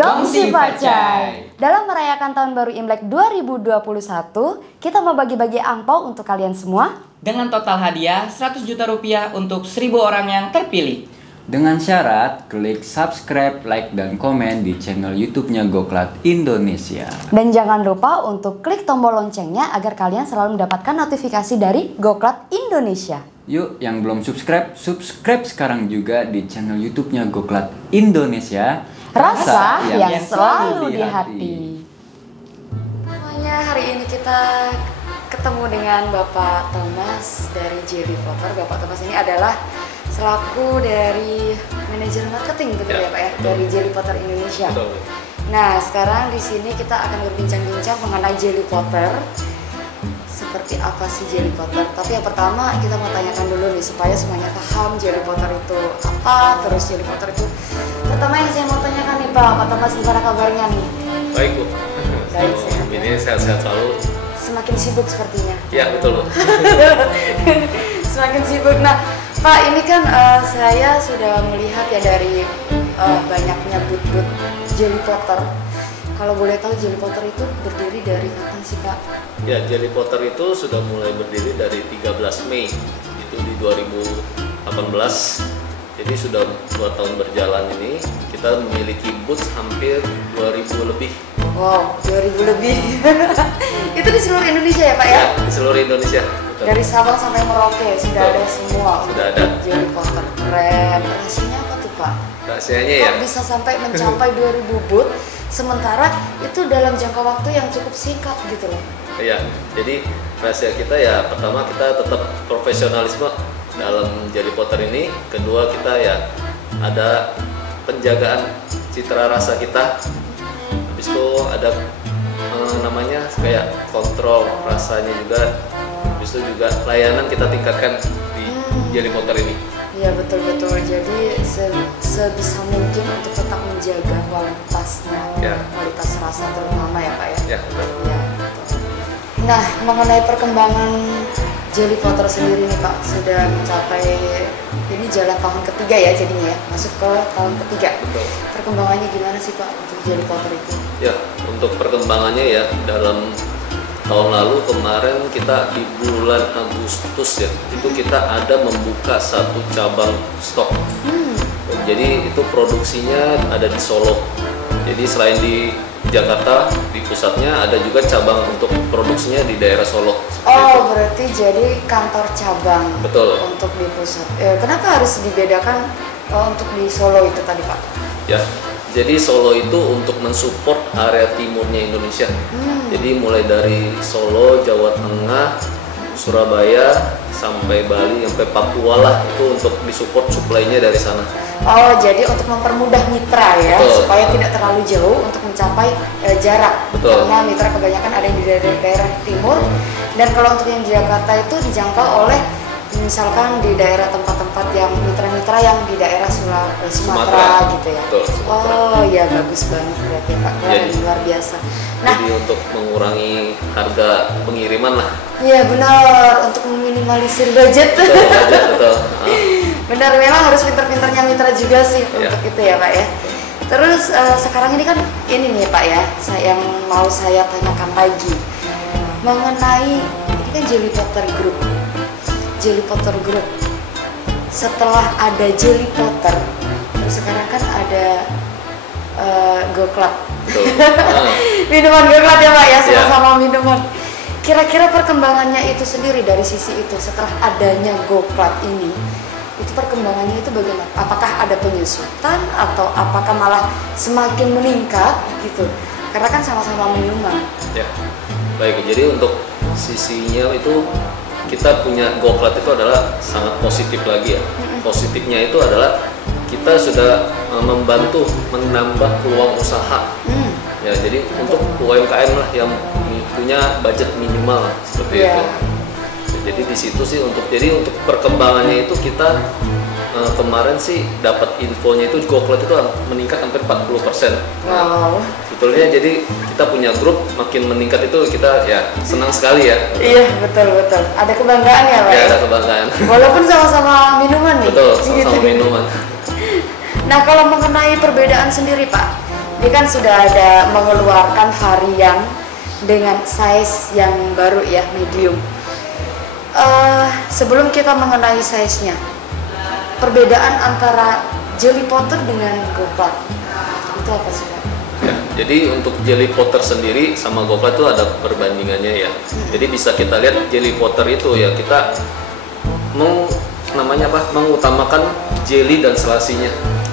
Gongsi Pacai. Dalam merayakan tahun baru Imlek 2021, kita mau bagi-bagi angpau untuk kalian semua dengan total hadiah 100 juta rupiah untuk 1000 orang yang terpilih. Dengan syarat klik subscribe, like, dan komen di channel YouTube-nya Goklat Indonesia. Dan jangan lupa untuk klik tombol loncengnya agar kalian selalu mendapatkan notifikasi dari Goklat Indonesia. Yuk, yang belum subscribe, subscribe sekarang juga di channel YouTube-nya Goklat Indonesia. Rasa yang selalu di hati. Semuanya, hari ini kita ketemu dengan Bapak Thomas dari Jelly Potter. Bapak Thomas ini adalah selaku dari manajer marketing, betul ya Pak ya, dari Jelly Potter Indonesia. Betul. Nah, sekarang di sini kita akan berbincang-bincang mengenai Jelly Potter. Seperti apa sih Jelly Potter? Tapi yang pertama kita mau tanyakan dulu nih supaya semuanya paham Jelly Potter itu apa, terus Jelly Potter itu. Pertama yang saya mau tanyakan nih Pak Thomas, gimana kabarnya nih? Baik Bu. Baik, sehat. Ini sehat-sehat selalu. Semakin sibuk sepertinya. Ya betul Bu. Semakin sibuk. Nah Pak, ini kan saya sudah melihat ya dari banyaknya booth-booth Jelly Potter. Kalau boleh tahu Jelly Potter itu berdiri dari kapan sih Pak? Ya, Jelly Potter itu sudah mulai berdiri dari 13 Mei itu di 2018. Jadi sudah 2 tahun berjalan ini, kita memiliki booth hampir 2000 lebih. Wow, 2000 lebih. Itu di seluruh Indonesia ya Pak ya? Ya, di seluruh Indonesia. Betul. Dari Sabang sampai Merauke sudah ada semua. Sudah ada. Jelly Potter keren. Rahasianya apa tuh Pak? Rahasianya ya. Kok bisa sampai mencapai 2000 booth, sementara itu dalam jangka waktu yang cukup singkat gitu loh. Ya, jadi rahasia kita ya pertama kita tetap profesionalisme dalam Jelly Potter ini. Kedua kita ya ada penjagaan citra rasa kita. Habis itu ada namanya kayak kontrol rasanya juga. Habis itu juga layanan kita tingkatkan di Jelly Potter ini. Iya betul-betul, jadi sebisa mungkin untuk tetap menjaga kualitasnya, Ya. kualitas rasa terutama ya Pak ya. Ya, betul. Ya, betul. Nah, mengenai perkembangan Jelly Potter sendiri nih Pak, sudah mencapai ini jalan tahun ketiga ya jadinya ya, masuk ke tahun ketiga. Betul. Perkembangannya gimana sih Pak untuk Jelly Potter itu? Ya, untuk perkembangannya ya dalam tahun lalu kemarin kita di bulan Agustus ya, itu kita ada membuka satu cabang stok. Jadi itu produksinya ada di Solo. Jadi selain di Jakarta di pusatnya, ada juga cabang untuk produksinya di daerah Solo. Oh, berarti jadi kantor cabang. Betul. Untuk di pusat. Kenapa harus dibedakan untuk di Solo itu tadi Pak? Ya, jadi Solo itu untuk mensupport area timurnya Indonesia. Jadi mulai dari Solo, Jawa Tengah, Surabaya, sampai Bali, sampai Papua lah, itu untuk disupport suplainya dari sana. Oh, jadi untuk mempermudah mitra ya, Betul. supaya tidak terlalu jauh untuk mencapai jarak. Betul. Karena mitra kebanyakan ada yang di daerah timur, dan kalau untuk yang di Jakarta itu dijangkau oleh misalkan di daerah tempat-tempat yang mitra-mitra yang di daerah Sumatera gitu ya. Betul, Sumatera. Oh ya, bagus banget berarti Pak, keren, luar biasa. Nah, Jadi untuk mengurangi harga pengiriman lah. iya benar, untuk meminimalisir budget. Betul, betul. Benar, memang harus pinter-pinternya mitra juga sih Ya. untuk itu ya Pak ya. Terus sekarang ini kan ini nih Pak ya, yang mau saya tanyakan lagi mengenai ini kan Jelly Potter Group. Jelly Potter Group. Setelah ada Jelly Potter, terus sekarang kan ada Goklat. Betul. Minuman Goklat ya Pak ya, Ya. sama-sama minuman. Kira-kira perkembangannya itu sendiri dari sisi itu setelah adanya Goklat ini, itu perkembangannya itu bagaimana? Apakah ada penyusutan atau apakah malah semakin meningkat gitu? Karena kan sama-sama minuman. Ya, baik. Jadi untuk sisinya itu kita punya Goklat itu adalah sangat positif lagi ya. Positifnya itu adalah kita sudah membantu menambah peluang usaha. Ya, jadi untuk UMKM lah yang punya budget minimal seperti Iya. itu. Jadi di situ sih untuk perkembangannya itu kita kemarin sih dapat infonya itu Goklat itu meningkat hampir 40%. Wow. Sebetulnya jadi kita punya grup makin meningkat itu kita ya senang sekali ya. Iya, betul. Ada kebanggaan ya Pak? Ya, ada kebanggaan. Walaupun sama-sama minuman nih. Betul, sama-sama Gitu. minuman. Nah, kalau mengenai perbedaan sendiri Pak, Ini kan sudah ada mengeluarkan varian dengan size yang baru ya, medium. Sebelum kita mengenai size-nya, perbedaan antara Jelly Potter dengan Go-Clat itu apa sih Pak? Ya, jadi untuk Jelly Potter sendiri sama Go-Clat itu ada perbandingannya ya. Jadi bisa kita lihat Jelly Potter itu ya kita mengutamakan jelly dan selasinya.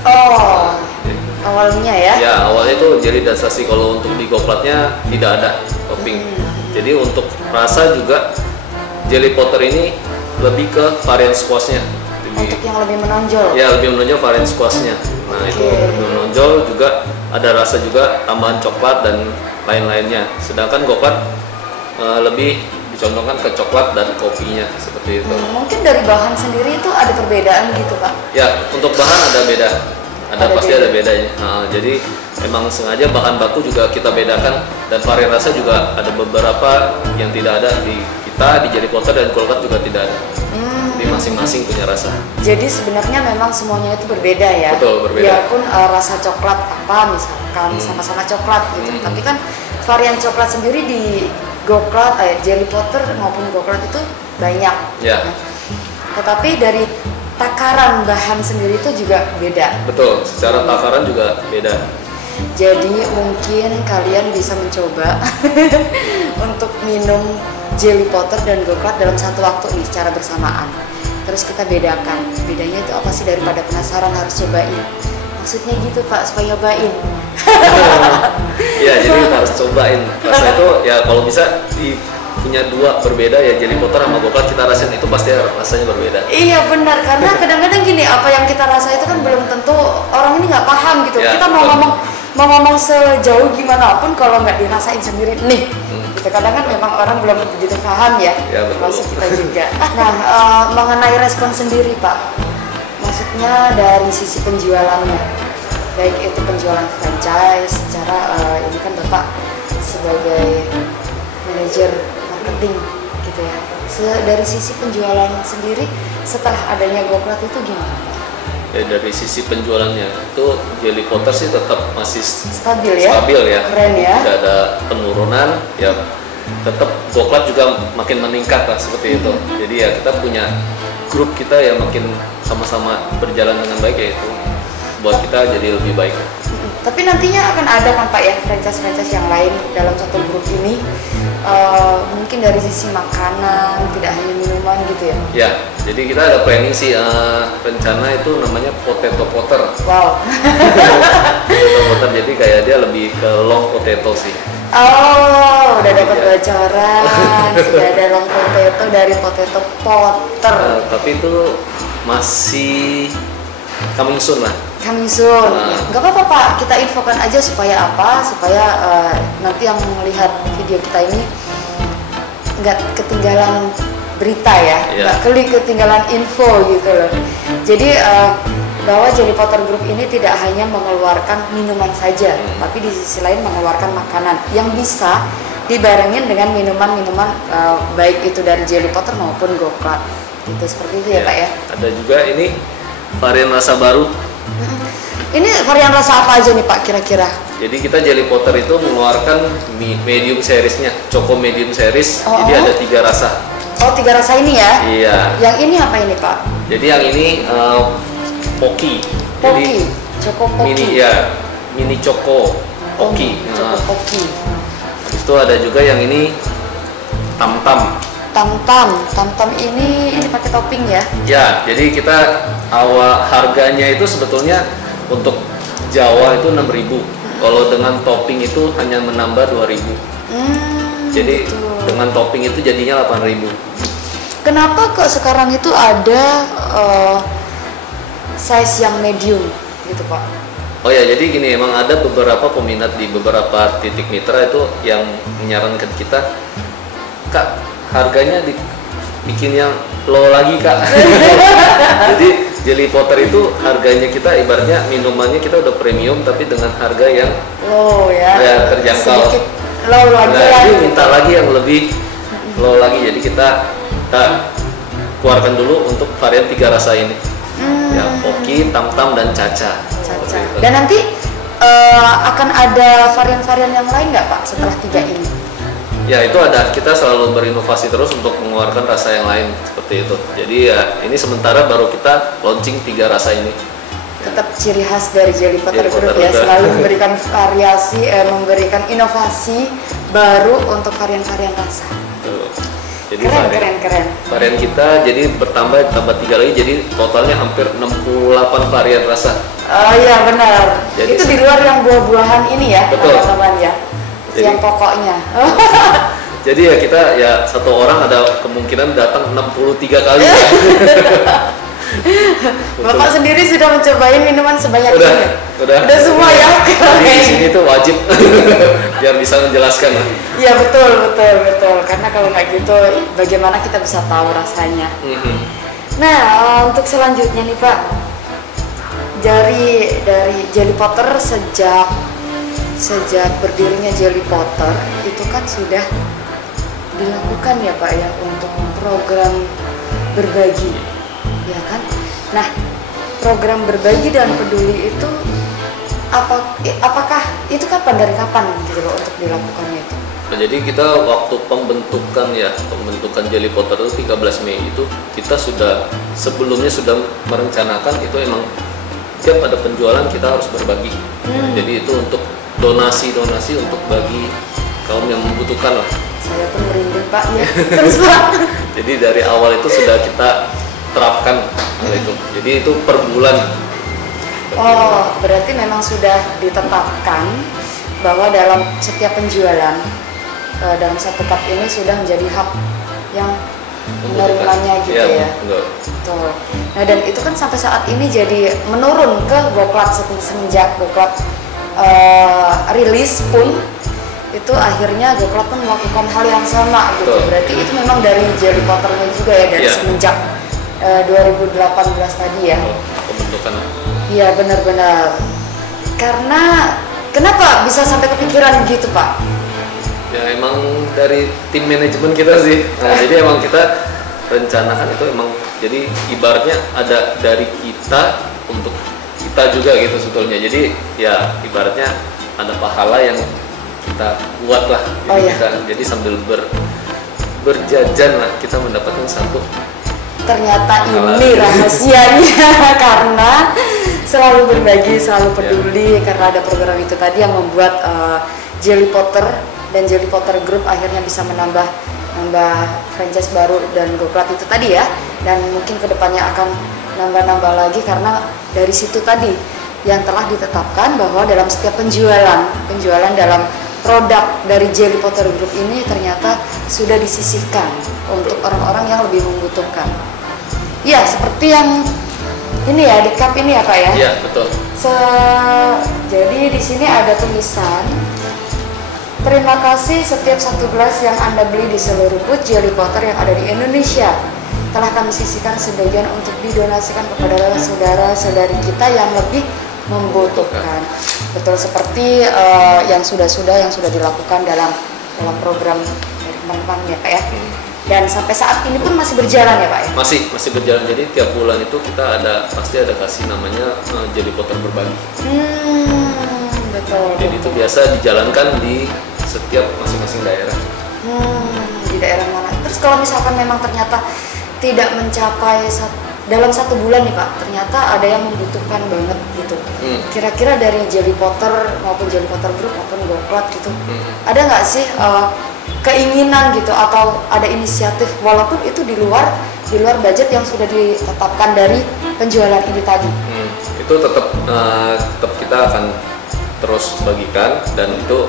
Oh, awalnya ya? Ya, awalnya itu jelly dan selasi. Kalau untuk di Go-Clatnya tidak ada topping. Jadi untuk rasa juga Jelly Potter ini lebih ke varian squashnya. Untuk yang lebih menonjol? Ya, lebih menonjol varian squashnya. Nah, itu lebih menonjol juga, ada rasa juga tambahan coklat dan lain-lainnya. Sedangkan Go-Clat lebih dicontohkan ke coklat dan kopinya seperti itu. Mungkin dari bahan sendiri itu ada perbedaan gitu Pak? Ya, untuk bahan ada beda. Pasti ada bedanya. Jadi emang sengaja bahan baku juga kita bedakan dan varian rasa juga ada beberapa yang tidak ada di kita, di Jelly Potter dan Go-Clat juga tidak ada. Di masing-masing punya rasa. Jadi sebenarnya memang semuanya itu berbeda ya? Betul, berbeda. Biarpun rasa coklat apa misalkan sama-sama coklat gitu. Tapi kan varian coklat sendiri di Go-Clat, Jelly Potter maupun Go-Clat itu banyak. Ya. Tetapi dari takaran bahan sendiri itu juga beda. Betul, secara takaran juga beda. Jadi mungkin kalian bisa mencoba untuk minum Jelly Potter dan Go-Clat dalam satu waktu nih secara bersamaan. Terus kita bedakan, bedanya itu apa sih, daripada penasaran harus cobain. Maksudnya gitu Pak, supaya nyobain. Ya, jadi kita harus cobain. Rasa itu ya kalau bisa punya dua berbeda ya, Jelly Potter sama Go-Clat kita rasain itu pasti rasanya berbeda. Iya benar, karena kadang-kadang gini, apa yang kita rasa itu kan belum tentu orang ini nggak paham gitu. Ya, Kita mau ngomong sejauh gimana pun kalau nggak dirasain sendiri nih. Gitu. Kadang kan memang orang belum begitu paham ya, termasuk kita juga. Nah, mengenai respon sendiri Pak, maksudnya dari sisi penjualannya, baik itu penjualan franchise, secara ini kan Bapak sebagai manajer marketing gitu ya. Dari sisi penjualan sendiri setelah adanya Go-Clat itu gimana? Ya, dari sisi penjualannya itu Jelly Potter sih tetap masih Stabil ya? Keren ya. Tidak ada penurunan ya, tetap Go-Clat juga makin meningkat lah seperti itu. Jadi ya kita punya grup kita ya makin sama-sama berjalan dengan baik, yaitu buat kita jadi lebih baik. Tapi nantinya akan ada kan Pak ya franchise-franchise yang lain dalam satu grup ini, mungkin dari sisi makanan, tidak hanya minuman gitu ya? Ya, jadi kita ada planning sih, rencana itu namanya Potato Potter. Wow. Potato Potter, jadi kayak dia lebih ke long potato sih. Oh, udah dapat bocoran, sudah ada long potato dari Potato Potter. Tapi itu masih coming soon lah. Coming soon. Gak apa-apa Pak, kita infokan aja supaya apa? Supaya nanti yang melihat video kita ini nggak ketinggalan berita ya, nggak ketinggalan info gitu loh. Jadi bahwa Jelly Potter Group ini tidak hanya mengeluarkan minuman saja, tapi di sisi lain mengeluarkan makanan yang bisa dibarengin dengan minuman-minuman baik itu dari Jelly Potter maupun Go-Clat. Itu seperti itu ya Pak ya. Ada juga ini varian rasa baru. Ini varian rasa apa aja nih Pak kira-kira? Jadi kita Jelly Potter itu mengeluarkan medium seriesnya, Choco Medium Series. Jadi ada 3 rasa. Oh, 3 rasa ini ya? Iya. Yang ini apa ini Pak? Jadi yang ini Pocky. Pocky, Choco Pocky. Mini Choco Pocky. Choco Pocky. Habis itu ada juga yang ini Tam Tam. Tam ini pakai topping ya? Ya, jadi kita harganya itu sebetulnya untuk Jawa itu 6.000. Kalau dengan topping itu hanya menambah 2.000. Jadi dengan topping itu jadinya 8.000. Kenapa kok sekarang itu ada size yang medium gitu Pak? Oh ya, jadi gini, emang ada beberapa peminat di beberapa titik mitra itu yang menyarankan kita, Kak, harganya dibikin yang low lagi Kak. Jadi Jelly Potter itu harganya kita ibaratnya minumannya kita udah premium tapi dengan harga yang low ya, terjangkau. Sedikit low lagi. Nah, jadi minta lagi yang lebih low lagi. Jadi kita keluarkan dulu untuk varian 3 rasa ini. Ya, Pocky, Tam Tam dan Caca. Dan nanti akan ada varian-varian yang lain nggak Pak setelah 3 ini? Ya itu ada, kita selalu berinovasi terus untuk mengeluarkan rasa yang lain seperti itu. Jadi ya ini sementara baru kita launching 3 rasa ini. Tetap ciri khas dari Jelly Potter Jelly Group Potter ya, udah. selalu memberikan variasi, memberikan inovasi baru untuk varian-varian rasa. Tuh. Jadi Keren. varian kita jadi tambah 3 lagi, jadi totalnya hampir 68 varian rasa. Oh iya benar. Jadi Itu di luar yang buah-buahan ini ya, Betul. teman-teman ya. Jadi- Yang pokoknya. Jadi ya kita ya satu orang ada kemungkinan datang 63 kali. Bapak sendiri sudah mencobain minuman sebanyak Udah, ini? udah. Udah semua ya? Jadi di sini tuh wajib biar bisa menjelaskan. Iya betul. Karena kalau nggak gitu, bagaimana kita bisa tahu rasanya? Mhm. Nah, untuk selanjutnya nih Pak, dari Jelly Potter sejak berdirinya Jelly Potter itu kan sudah dilakukan ya Pak ya untuk program berbagi, ya kan? Nah, program berbagi dan peduli itu apakah itu dari kapan gitu loh untuk dilakukannya itu? Nah, jadi kita waktu pembentukan Jelly Potter itu 13 Mei itu kita sebelumnya sudah merencanakan itu emang tiap ada penjualan kita harus berbagi. Nah, jadi itu untuk donasi untuk bagi kaum yang membutuhkan lah. Saya pun merinding Pak ya. Terus Pak. Jadi dari awal itu sudah kita terapkan hal itu. Jadi itu per bulan. Oh, berarti memang sudah ditetapkan bahwa dalam setiap penjualan dalam satu cup ini sudah menjadi hak yang menerimanya gitu ya. Enggak. Betul. Nah dan itu kan sampai saat ini jadi menurun ke Goklat semenjak Goklat rilis pun itu akhirnya Goklat pun melakukan hal yang sama gitu. Betul. Berarti itu memang dari Jelly Potternya juga ya dari Iya. semenjak 2018 tadi ya. Pembentukan. Iya benar-benar. Karena kenapa bisa sampai kepikiran gitu Pak? Ya emang dari tim manajemen kita sih. Nah, jadi emang kita rencanakan itu emang jadi ibaratnya ada dari kita untuk kita juga gitu sebetulnya. Jadi ya ibaratnya ada pahala yang kita buat lah. Jadi Oh, iya. jadi sambil berjajan lah kita mendapatkan satu. Ternyata Pahala. ini rahasianya karena selalu berbagi, selalu peduli karena ada program itu tadi yang membuat Jelly Potter dan Jelly Potter Group akhirnya bisa menambah franchise baru dan Goklat itu tadi ya, dan mungkin kedepannya akan nambah lagi karena dari situ tadi yang telah ditetapkan bahwa dalam setiap penjualan dalam produk dari Jelly Potter Group ini ternyata sudah disisihkan untuk orang-orang yang lebih membutuhkan. Ya seperti yang ini ya di cup ini ya Pak ya. Iya betul. Jadi di sini ada tulisan, terima kasih setiap satu gelas yang Anda beli di seluruh booth Jelly Potter yang ada di Indonesia. Telah kami sisihkan sebagian untuk didonasikan kepada saudara-saudari kita yang lebih membutuhkan. Betul seperti yang sudah dilakukan dalam program dari teman-teman ya Pak ya. Dan sampai saat ini pun masih berjalan ya Pak ya? Masih berjalan. Jadi tiap bulan itu kita pasti ada kasih namanya Jelly Potter berbagi. Betul. Jadi itu biasa dijalankan di setiap masing-masing daerah. Di daerah mana? Terus kalau misalkan memang ternyata tidak mencapai dalam satu bulan nih Pak, ternyata ada yang membutuhkan banget gitu. Kira-kira dari Jelly Potter maupun Jelly Potter Group maupun Goklat gitu, ada nggak sih keinginan gitu atau ada inisiatif walaupun itu di luar budget yang sudah ditetapkan dari penjualan ini tadi? Itu tetap kita akan terus bagikan, dan itu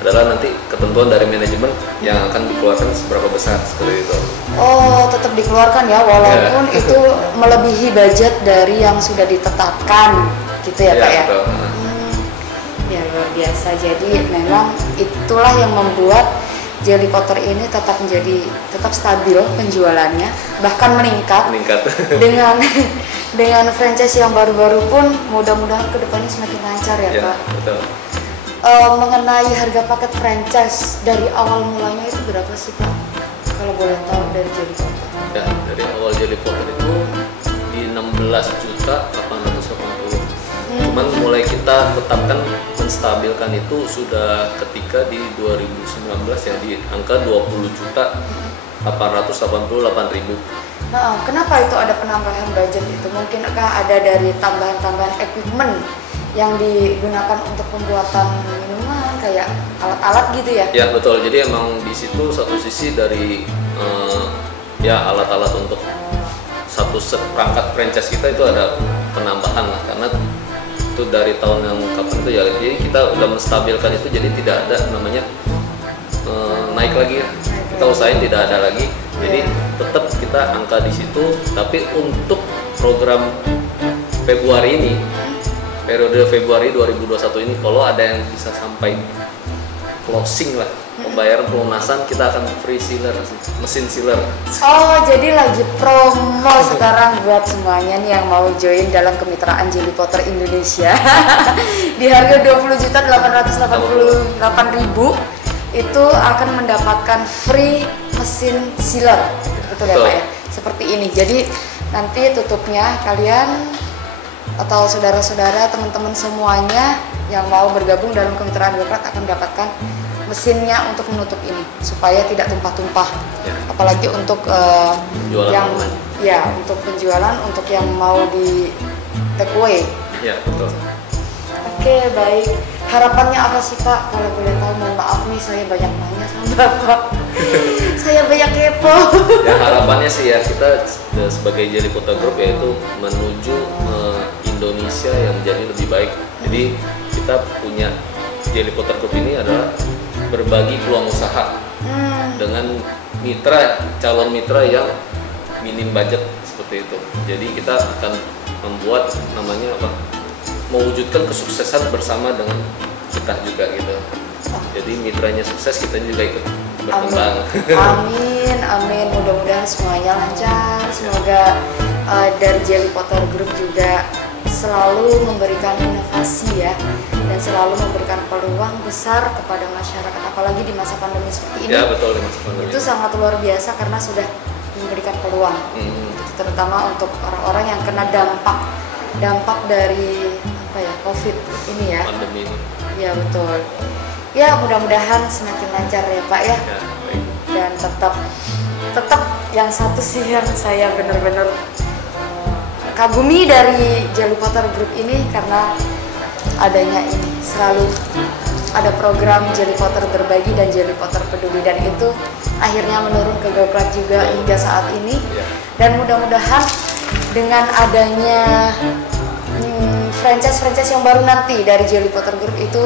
adalah nanti ketentuan dari manajemen yang akan dikeluarkan seberapa besar seperti itu. Oh, tetap dikeluarkan ya walaupun itu melebihi budget dari yang sudah ditetapkan gitu ya Pak ya? Betul. Ya luar biasa. Jadi memang itulah yang membuat Jelly Potter ini tetap stabil penjualannya, bahkan meningkat dengan franchise yang baru-baru pun mudah-mudahan kedepannya semakin lancar ya Pak. Betul. Mengenai harga paket franchise dari awal mulanya itu berapa sih Pak? Kalau boleh tahu dari Jelly Potter. Ya, dari awal Jelly Potter itu di 16.880. Cuman mulai kita tetapkan menstabilkan itu sudah ketika di 2019 ya, di angka 20.888.000. Nah, kenapa itu ada penambahan budget itu? Mungkinkah ada dari tambahan-tambahan equipment yang digunakan untuk pembuatan minuman kayak alat-alat gitu ya? Ya betul, jadi emang di situ satu sisi dari ya alat-alat untuk satu perangkat franchise kita itu ada penambahan lah, karena itu dari tahun yang kapan itu ya, jadi kita udah menstabilkan itu, jadi tidak ada namanya naik lagi ya. Kita usahain tidak ada lagi, jadi tetap kita angka di situ. Tapi untuk program Februari ini, periode Februari 2021 ini, kalau ada yang bisa sampai closing lah, pembayaran pelunasan, kita akan free sealer, mesin sealer. Oh, jadi lagi promo sekarang buat semuanya nih yang mau join dalam kemitraan Jelly Potter Indonesia. Di harga 20.888.000 itu akan mendapatkan free mesin sealer. Betul ya Pak ya? Seperti ini. Jadi nanti tutupnya kalian atau saudara-saudara, teman-teman semuanya yang mau bergabung dalam kemitraan Goklat akan mendapatkan mesinnya untuk menutup ini supaya tidak tumpah-tumpah. Ya. Apalagi untuk yang online. ya untuk penjualan, untuk yang mau di take away. Ya betul. Oke, baik. Harapannya apa sih Pak? Kalau boleh tahu, mohon maaf nih saya banyak nanya sama Bapak. Saya banyak kepo. Ya harapannya sih ya, kita sebagai Jelly Potter Group yaitu menuju Indonesia yang jadi lebih baik. Jadi kita punya Jelly Potter Group ini adalah berbagi peluang usaha dengan mitra, calon mitra yang minim budget seperti itu. Jadi kita akan membuat namanya apa? Mewujudkan kesuksesan bersama dengan kita juga gitu. Jadi mitranya sukses, kita juga ikut berkembang. Amin, amin. Mudah-mudahan semuanya lancar. Semoga dari Jelly Potter Group juga selalu memberikan inovasi ya, dan selalu memberikan peluang besar kepada masyarakat, apalagi di masa pandemi seperti ini. Ya betul, di masa pandemi. Itu sangat luar biasa karena sudah memberikan peluang, terutama untuk orang-orang yang kena dampak dari apa ya, COVID ini ya. Pandemi ini. Ya betul. Ya mudah-mudahan semakin lancar ya Pak ya. Ya, baik. Dan tetap yang satu sih yang saya benar-benar kagumi dari Jelly Potter Group ini, karena adanya ini selalu ada program Jelly Potter berbagi dan Jelly Potter peduli, dan itu akhirnya menurun ke Goklat juga hingga saat ini. Dan mudah-mudahan dengan adanya franchise yang baru nanti dari Jelly Potter Group itu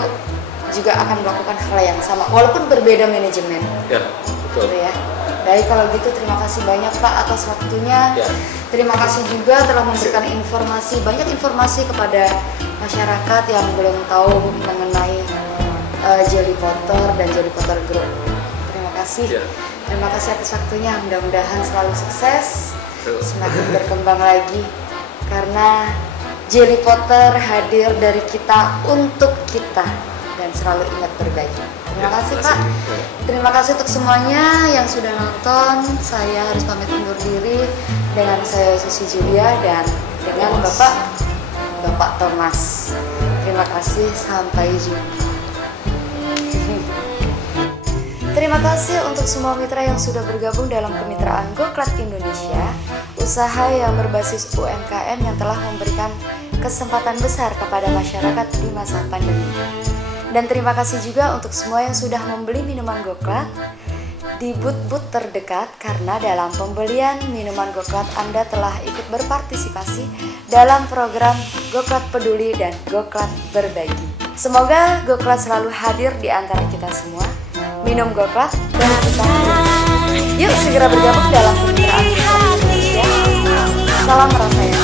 juga akan melakukan hal yang sama walaupun berbeda manajemen. Ya, betul. Gitu ya. Baik, kalau gitu terima kasih banyak Pak atas waktunya. Ya. Terima kasih juga telah memberikan banyak informasi kepada masyarakat yang belum tahu mengenai Jelly Potter dan Jelly Potter Group. Terima kasih. Ya. Terima kasih atas waktunya. Mudah-mudahan selalu sukses, semakin berkembang lagi, karena Jelly Potter hadir dari kita untuk kita dan selalu ingat berbagi. Terima kasih Pak. Terima kasih untuk semuanya yang sudah nonton. Saya harus pamit undur diri dengan saya Susi Julia dan dengan Bapak Thomas. Terima kasih, sampai jumpa. Terima kasih untuk semua mitra yang sudah bergabung dalam kemitraan Goklat Indonesia, usaha yang berbasis UMKM yang telah memberikan kesempatan besar kepada masyarakat di masa pandemi. Dan terima kasih juga untuk semua yang sudah membeli minuman Goklat di booth-booth terdekat, karena dalam pembelian minuman Goklat Anda telah ikut berpartisipasi dalam program Goklat Peduli dan Goklat Berbagi. Semoga Goklat selalu hadir di antara kita semua. Minum Goklat dan kita yuk segera bergabung dalam kemitraan Goklat Indonesia. Salam rasa ya.